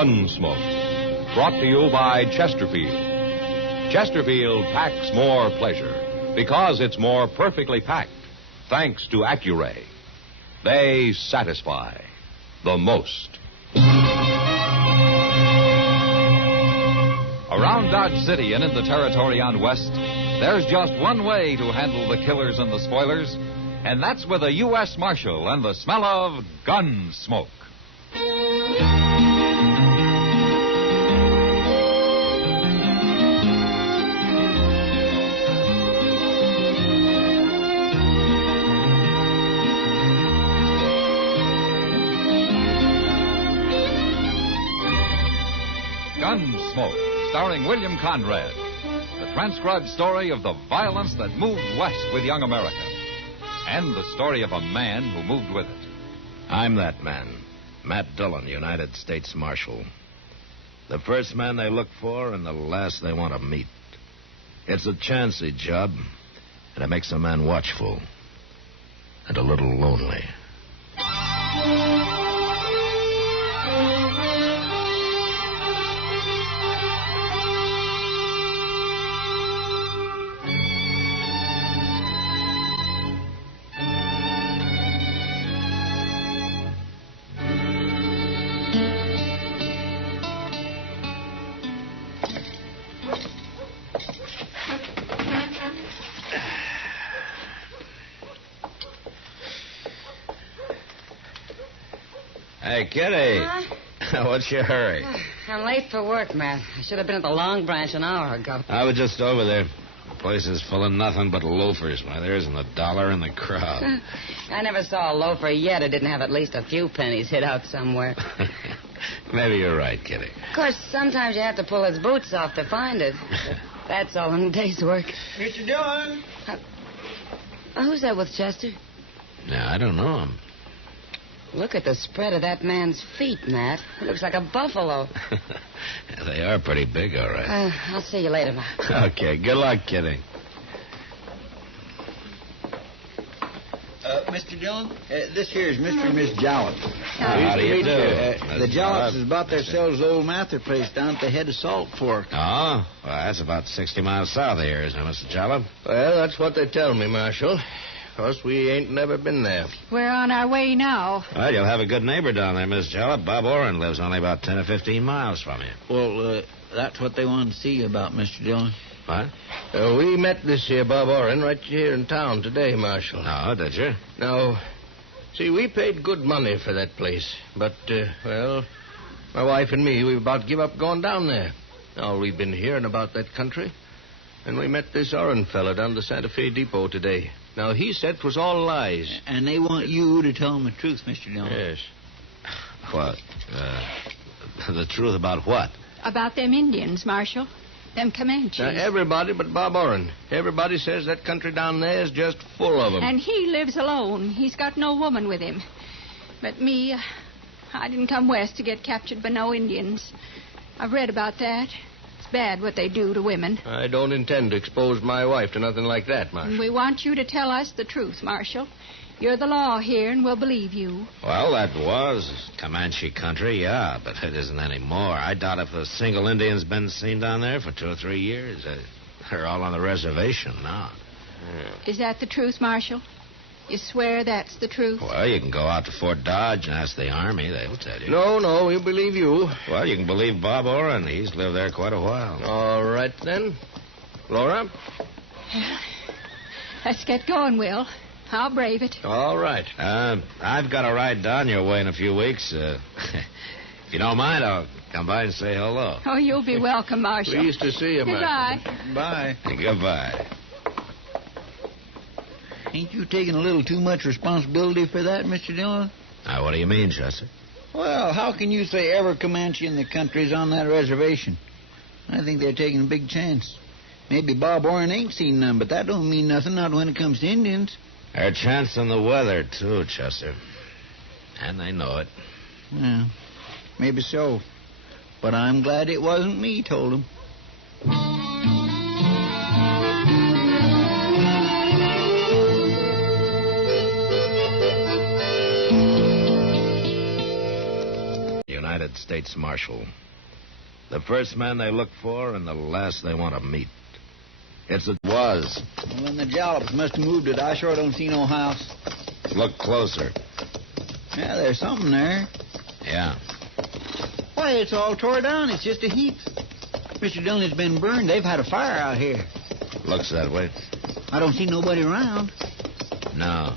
Gunsmoke, brought to you by Chesterfield. Chesterfield packs more pleasure because it's more perfectly packed, thanks to Accuray. They satisfy the most. Around Dodge City and in the territory on West, there's just one way to handle the killers and the spoilers, and that's with a U.S. Marshal and the smell of Gunsmoke. Gunsmoke, starring William Conrad. The transcribed story of the violence that moved west with young America. And the story of a man who moved with it. I'm that man, Matt Dillon, United States Marshal. The first man they look for and the last they want to meet. It's a chancy job, and it makes a man watchful and a little lonely. Hey, Kitty. Huh? What's your hurry? I'm late for work, Matt. I should have been at the Long Branch an hour ago. I was just over there. The place is full of nothing but loafers. Why, there isn't a dollar in the crowd. I never saw a loafer yet who didn't have at least a few pennies hid out somewhere. Maybe you're right, Kitty. Of course, sometimes you have to pull his boots off to find it. That's all in a day's work. Mr. Dillon. Who's that with Chester? No, I don't know him. Look at the spread of that man's feet, Matt. He looks like a buffalo. They are pretty big, all right. I'll see you later, Matt. Okay, good luck, Kitty. Mr. Dillon, this here is Mr. and Miss Jollop. How do you do? The Jollops has bought themselves the old Mather place down at the head of Salt Fork. Oh? Well, that's about 60 miles south of here, isn't it, Mr. Jollop? Well, that's what they tell me, Marshal. Of course, we ain't never been there. We're on our way now. Well, you'll have a good neighbor down there, Miss Jollop. Bob Oren lives only about 10 or 15 miles from you. Well, that's what they wanted to see you about, Mr. Dillon. What? We met this here Bob Oren right here in town today, Marshal. Oh, did you? Now, see, we paid good money for that place. But, well, my wife and me, we about give up going down there. All we've been hearing about that country. And we met this Oren fella down the Santa Fe Depot today. Now, he said 'twas all lies. And they want you to tell them the truth, Mr. Dillon. Yes. What? The truth about what? About them Indians, Marshal. Them Comanches. Now, everybody but Bob Oren. Everybody says that country down there is just full of them. And he lives alone. He's got no woman with him. But me, I didn't come west to get captured by no Indians. I've read about that. It's bad what they do to women. I don't intend to expose my wife to nothing like that, Marshal. We want you to tell us the truth, Marshal. You're the law here, and we'll believe you. Well, that was Comanche country, yeah, but it isn't anymore. I doubt if a single Indian's been seen down there for 2 or 3 years. They're all on the reservation now. Is that the truth, Marshal? You swear that's the truth? Well, you can go out to Fort Dodge and ask the Army. They'll tell you. No, we believe you. Well, you can believe Bob Oren. He's lived there quite a while. All right, then. Laura? Let's get going, Will. I'll brave it. All right. I've got a ride down your way in a few weeks. If you don't mind, I'll come by and say hello. Oh, you'll be welcome, Marshal. Pleased to see you, Marshal. Goodbye. Bye. Goodbye. Ain't you taking a little too much responsibility for that, Mr. Dillon? Now, what do you mean, Chester? Well, how can you say every Comanche in the country's on that reservation? I think they're taking a big chance. Maybe Bob Oren ain't seen none, but that don't mean nothing, not when it comes to Indians. They're chancing the weather, too, Chester. And they know it. Yeah, maybe so. But I'm glad it wasn't me told him. United States Marshal. The first man they look for and the last they want to meet. It was. Well, then the Jallops must have moved it. I sure don't see no house. Look closer. Yeah, there's something there. Yeah. Why, it's all tore down. It's just a heap. Mr. Dillon has been burned. They've had a fire out here. Looks that way. I don't see nobody around. No.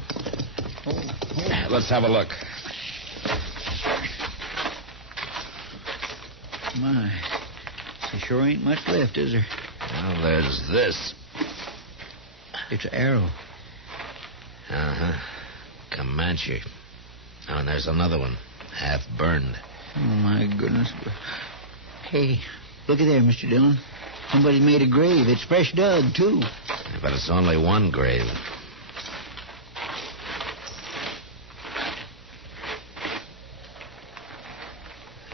Oh. Let's have a look. My, there sure ain't much left, is there? Well, there's this. It's an arrow. Uh-huh. Comanche. Oh, and there's another one. Half burned. Oh, my goodness. Hey, look at there, Mr. Dillon. Somebody made a grave. It's fresh dug, too. But it's only one grave.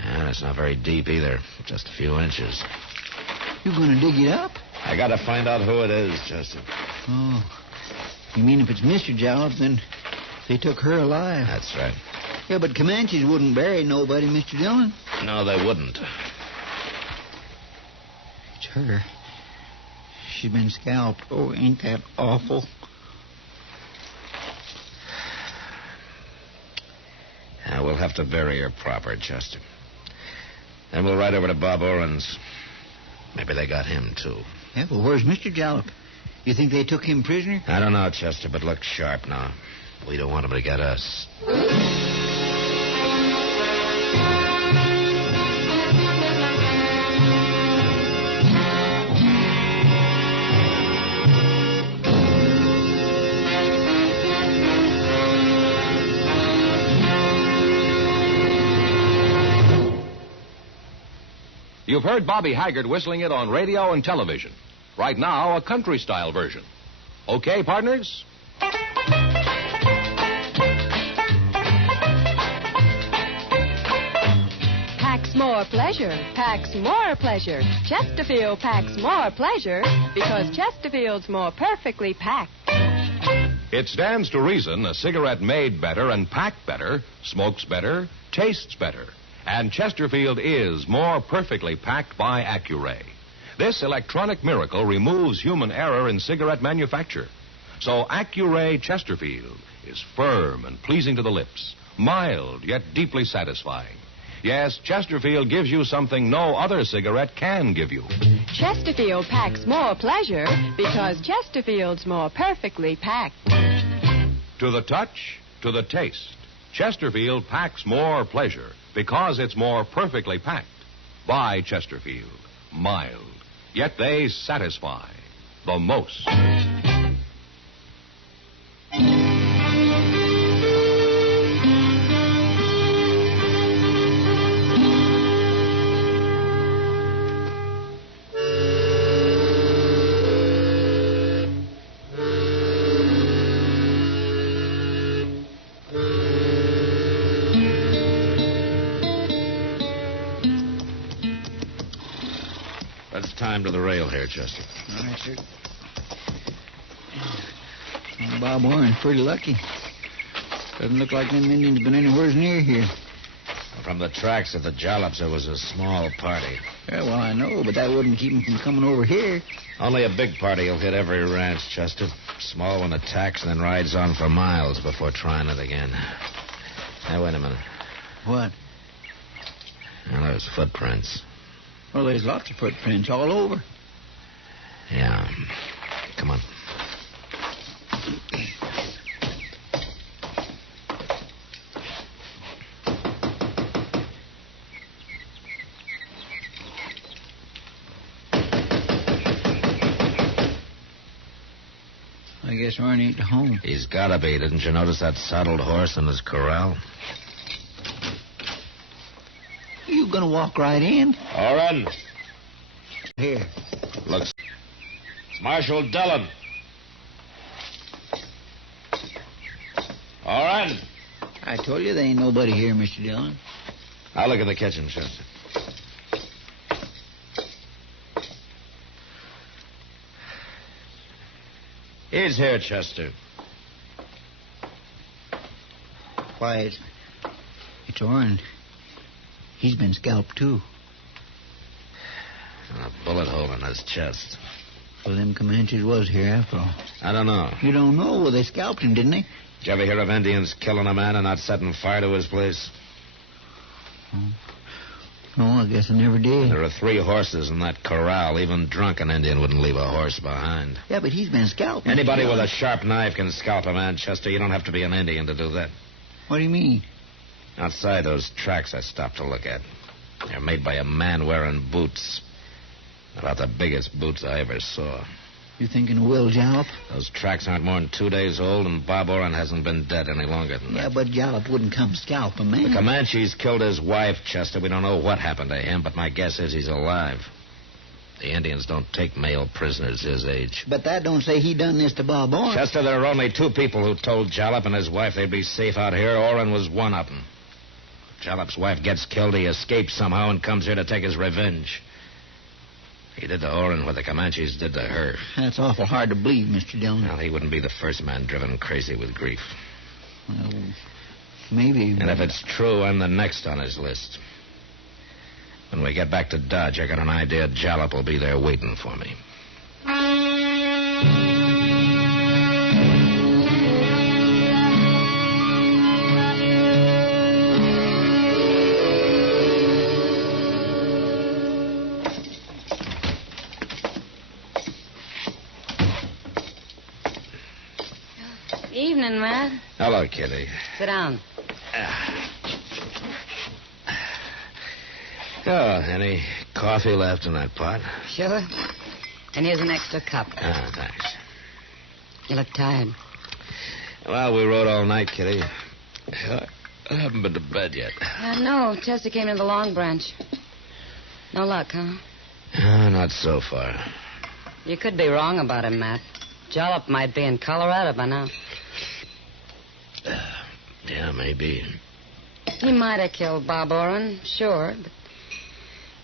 Yeah, it's not very deep either. Just a few inches. You gonna dig it up? I gotta find out who it is, Chester. Oh. You mean if it's Mr. Jalop, then they took her alive? That's right. Yeah, but Comanches wouldn't bury nobody, Mr. Dillon. No, they wouldn't. It's her. She's been scalped. Oh, ain't that awful? Yeah, we'll have to bury her proper, Chester. Then we'll ride over to Bob Oren's. Maybe they got him, too. Yeah, well, where's Mr. Jalop? You think they took him prisoner? I don't know, Chester, but look sharp now. We don't want him to get us. You've heard Bobby Haggart whistling it on radio and television. Right now, a country-style version. Okay, partners? Packs more pleasure. Packs more pleasure. Chesterfield packs more pleasure because Chesterfield's more perfectly packed. It stands to reason a cigarette made better and packed better, smokes better, tastes better. And Chesterfield is more perfectly packed by Accuray. This electronic miracle removes human error in cigarette manufacture. So Accuray Chesterfield is firm and pleasing to the lips, mild yet deeply satisfying. Yes, Chesterfield gives you something no other cigarette can give you. Chesterfield packs more pleasure because Chesterfield's more perfectly packed. To the touch, to the taste, Chesterfield packs more pleasure because it's more perfectly packed. By Chesterfield, mild, yet they satisfy the most. Let's tie him to the rail here, Chester. All right, sir. Well, Bob Warren's pretty lucky. Doesn't look like them Indians been anywhere near here. From the tracks of the Jollops, there was a small party. Yeah, well, I know, but that wouldn't keep them from coming over here. Only a big party will hit every ranch, Chester. Small one attacks and then rides on for miles before trying it again. Now, wait a minute. What? Well, there's footprints. Well, there's lots of footprints all over. Yeah. Come on. I guess Arnie ain't home. He's gotta be. Didn't you notice that saddled horse in his corral? You gonna walk right in? Oren. Here. Looks. It's Marshal Dillon. Oren. I told you there ain't nobody here, Mr. Dillon. I'll look in the kitchen, Chester. He's here, Chester. Why, it's Oren. He's been scalped, too. A bullet hole in his chest. So them Comanches was here after all. I don't know. You don't know? Well, they scalped him, didn't they? Did you ever hear of Indians killing a man and not setting fire to his place? No, I guess I never did. There are 3 horses in that corral. Even drunken Indian wouldn't leave a horse behind. Yeah, but he's been scalped. Anybody with a sharp knife can scalp a man, Chester. You don't have to be an Indian to do that. What do you mean? Outside those tracks I stopped to look at. They're made by a man wearing boots. About the biggest boots I ever saw. You thinking of Will Jalop? Those tracks aren't more than 2 days old, and Bob Oren hasn't been dead any longer than that. Yeah, but Jalop wouldn't come scalp a man. The Comanches killed his wife, Chester. We don't know what happened to him, but my guess is he's alive. The Indians don't take male prisoners his age. But that don't say he done this to Bob Oren. Chester, there are only 2 people who told Jalop and his wife they'd be safe out here. Oren was one of them. If Jalop's wife gets killed, he escapes somehow and comes here to take his revenge. He did to Oren what the Comanches did to her. That's awful hard to believe, Mr. Dillon. Well, he wouldn't be the first man driven crazy with grief. Well, maybe. And if it's true, I'm the next on his list. When we get back to Dodge, I got an idea Jalop will be there waiting for me. Evening, Matt. Hello, Kitty. Sit down. Oh, any coffee left in that pot? Sure. And here's an extra cup. Ah, thanks. You look tired. Well, we rode all night, Kitty. I haven't been to bed yet. No, Chester came to the Long Branch. No luck, huh? Not so far. You could be wrong about him, Matt. Jalop might be in Colorado by now. Yeah, maybe. He might have killed Bob Oren, sure, but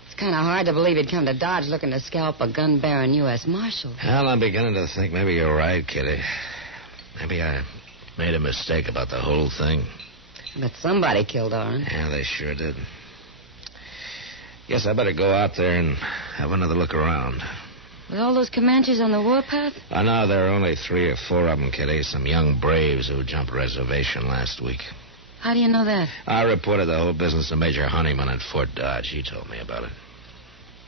it's kind of hard to believe he'd come to Dodge looking to scalp a gun-bearing U.S. Marshal. Well, I'm beginning to think maybe you're right, Kitty. Maybe I made a mistake about the whole thing. But somebody killed Oren. Yeah, they sure did. Guess I better go out there and have another look around. With all those Comanches on the warpath? I know there are only 3 or 4 of them, Kitty. Some young braves who jumped reservation last week. How do you know that? I reported the whole business to Major Honeyman at Fort Dodge. He told me about it.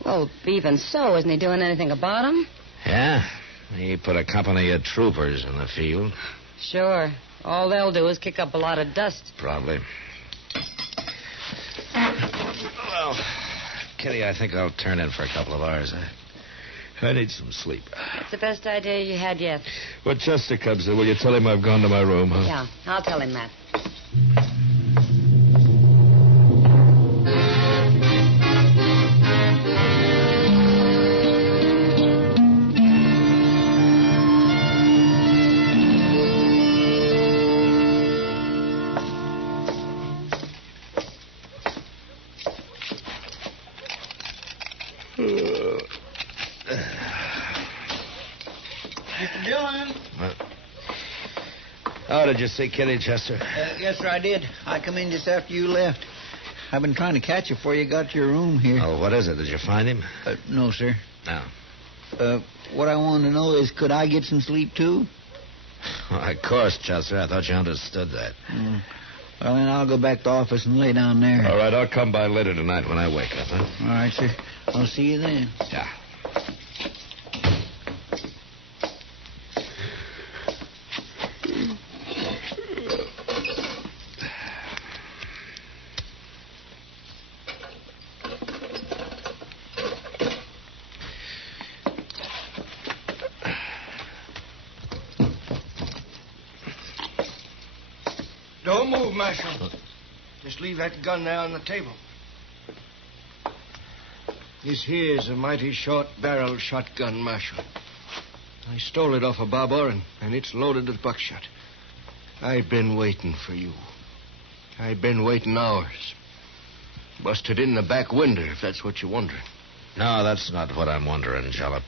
Well, even so, isn't he doing anything about him? Yeah. He put a company of troopers in the field. Sure. All they'll do is kick up a lot of dust. Probably. Well, Kitty, I think I'll turn in for a couple of hours. I need some sleep. It's the best idea you had yet. When Chester comes in, will you tell him I've gone to my room, huh? Yeah, I'll tell him that. Mr. Dillon? Oh, did you see Kitty, Chester? Yes, sir, I did. I come in just after you left. I've been trying to catch you before you got to your room here. Oh, what is it? Did you find him? No, sir. No. What I want to know is, could I get some sleep, too? Well, of course, Chester. I thought you understood that. Well, then I'll go back to the office and lay down there. All right, I'll come by later tonight when I wake up, huh? All right, sir. I'll see you then. Yeah. Don't move, Marshal. Just leave that gun there on the table. This here's a mighty short-barreled shotgun, Marshal. I stole it off of Bob Oren, and it's loaded with buckshot. I've been waiting for you. I've been waiting hours. Busted in the back window, if that's what you're wondering. No, that's not what I'm wondering, Jalop.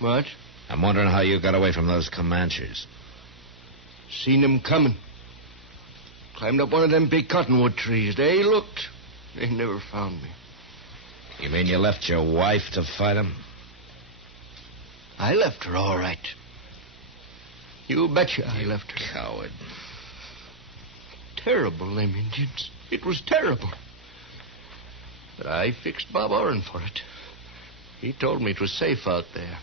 What? I'm wondering how you got away from those Comanches. Seen them coming. Climbed up one of them big cottonwood trees. They looked. They never found me. You mean you left your wife to fight him? I left her all right. You betcha I left her. Coward. Terrible, them Indians. It was terrible. But I fixed Bob Orrin for it. He told me it was safe out there.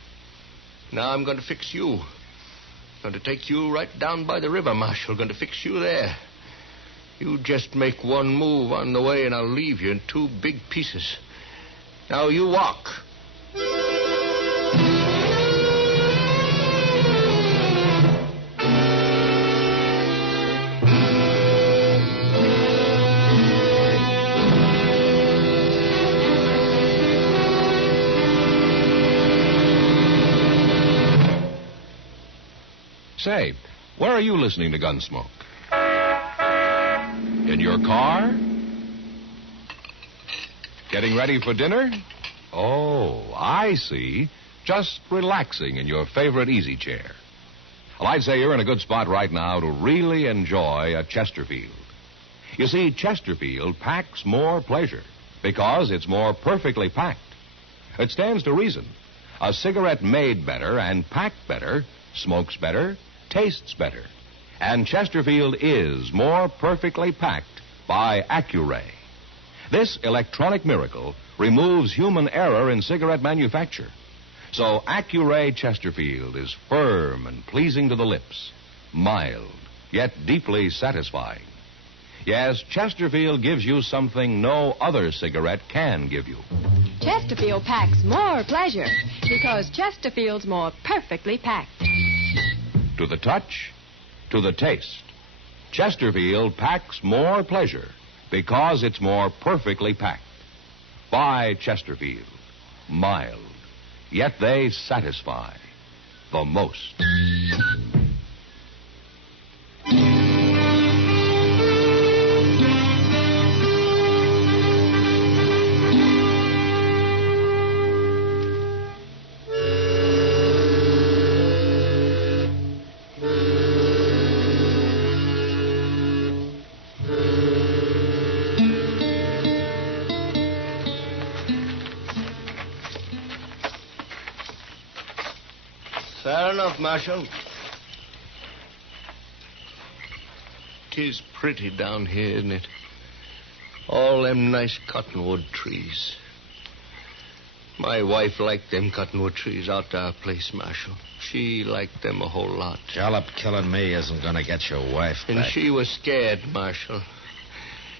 Now I'm going to fix you. Going to take you right down by the river, Marshal. Going to fix you there. You just make one move on the way and I'll leave you in 2 big pieces. Now you walk. Say, where are you listening to Gunsmoke? In your car? Getting ready for dinner? Oh, I see. Just relaxing in your favorite easy chair. Well, I'd say you're in a good spot right now to really enjoy a Chesterfield. You see, Chesterfield packs more pleasure because it's more perfectly packed. It stands to reason. A cigarette made better and packed better smokes better, tastes better. And Chesterfield is more perfectly packed by Accuray. This electronic miracle removes human error in cigarette manufacture. So Accuray Chesterfield is firm and pleasing to the lips, mild, yet deeply satisfying. Yes, Chesterfield gives you something no other cigarette can give you. Chesterfield packs more pleasure because Chesterfield's more perfectly packed. To the touch, to the taste. Chesterfield packs more pleasure because it's more perfectly packed. By Chesterfield. Mild, yet they satisfy the most. Fair enough, Marshal. 'Tis pretty down here, isn't it? All them nice cottonwood trees. My wife liked them cottonwood trees out to our place, Marshal. She liked them a whole lot. Jollop killing me isn't going to get your wife And back. she was scared, Marshal.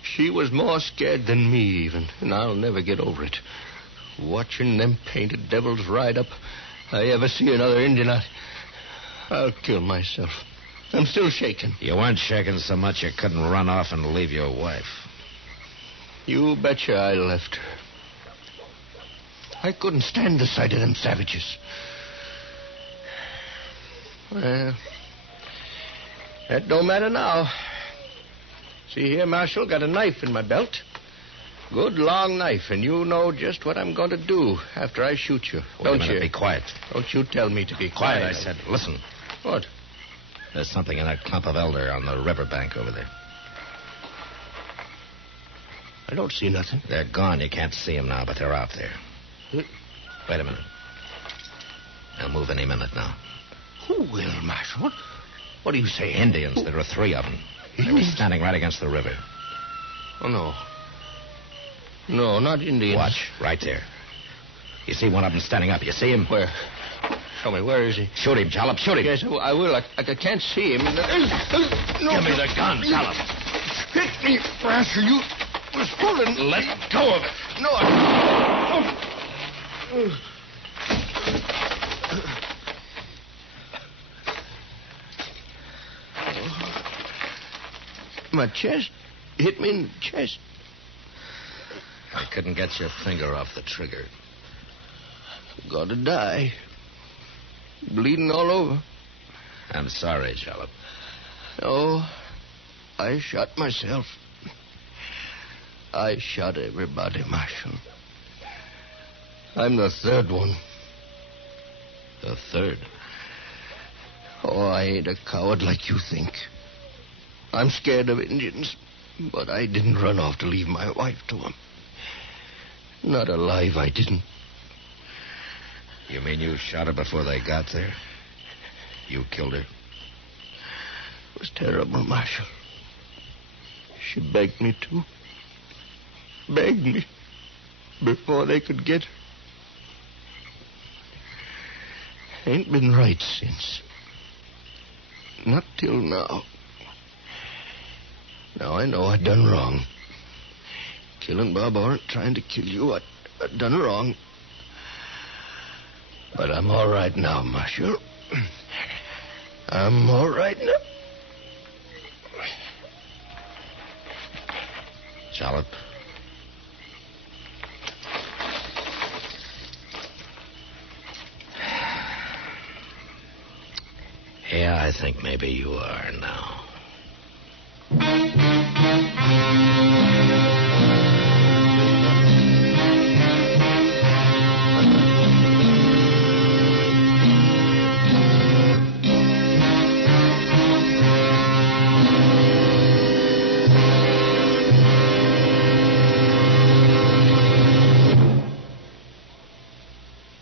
She was more scared than me, even. And I'll never get over it. Watching them painted devils ride up. I ever see another Indian, I'll kill myself. I'm still shaking. You weren't shaking so much you couldn't run off and leave your wife. You betcha I left her. I couldn't stand the sight of them savages. Well, that don't matter now. See here, Marshal, got a knife in my belt. Good long knife, and you know just what I'm going to do after I shoot you. Wait Don't a minute, you? Be quiet. Don't you tell me to be Quiet, quiet. I said. Listen. What? There's something in that clump of elder on the riverbank over there. I don't see nothing. They're gone. You can't see them now, but they're out there. Huh? Wait a minute. They'll move any minute now. Who will, Marshal? What are you saying? Indians. There are 3 of them. They were standing right against the river. Oh, no. No, not Indians. Watch, right there. You see one of them standing up. You see him? Where? Show me. Where is he? Shoot him, Jollop. Shoot him. Yes, I will. I can't see him. No. Give me the gun, Jollop. Hit me, Marshal. You was pulling. Let go of it. No. My chest. Hit me in the chest. I couldn't get your finger off the trigger. Gotta die. Bleeding all over. I'm sorry, Jollop. Oh, I shot myself. I shot everybody, Marshal. I'm the 3rd one. The 3rd? Oh, I ain't a coward like you think. I'm scared of Indians. But I didn't run off to leave my wife to him. Not alive, I didn't. You mean you shot her before they got there? You killed her? It was terrible, Marshal. She begged me to. Begged me before they could get her. Ain't been right since. Not till now. Now I know I done wrong. Killing Bob Orr, trying to kill you, I done wrong. But I'm all right now, Marshal. I'm all right now. Charlotte? Yeah, I think maybe you are now.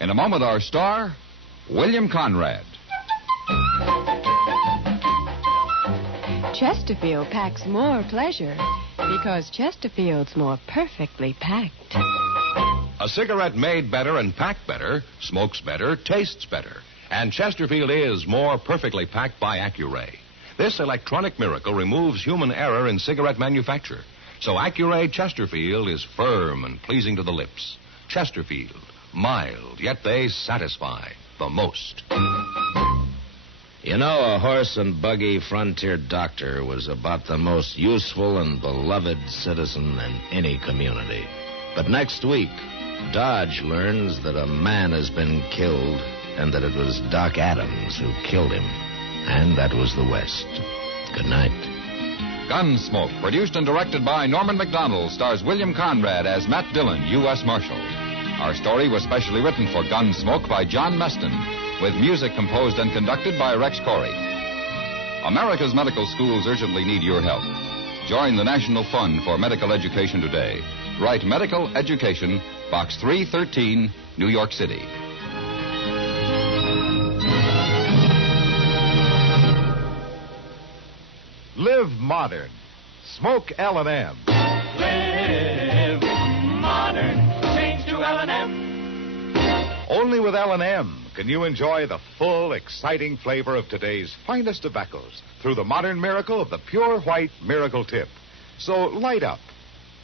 In a moment, our star, William Conrad. Chesterfield packs more pleasure because Chesterfield's more perfectly packed. A cigarette made better and packed better, smokes better, tastes better. And Chesterfield is more perfectly packed by Accuray. This electronic miracle removes human error in cigarette manufacture. So Accuray Chesterfield is firm and pleasing to the lips. Chesterfield, mild, yet they satisfy the most. You know, a horse and buggy frontier doctor was about the most useful and beloved citizen in any community. But next week, Dodge learns that a man has been killed and that it was Doc Adams who killed him. And that was the West. Good night. Gunsmoke, produced and directed by Norman MacDonnell, stars William Conrad as Matt Dillon, U.S. Marshal. Our story was specially written for Gunsmoke by John Meston, with music composed and conducted by Rex Corey. America's medical schools urgently need your help. Join the National Fund for Medical Education today. Write Medical Education, Box 313, New York City. Live modern. Smoke L&M. Live modern. Change to L&M. Only with L&M can you enjoy the full, exciting flavor of today's finest tobaccos through the modern miracle of the pure white Miracle Tip. So light up,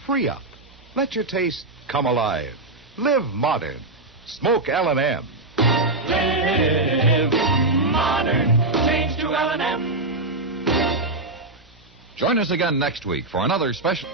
free up, let your taste come alive. Live modern. Smoke L&M. Live modern. Change to L&M. Join us again next week for another special...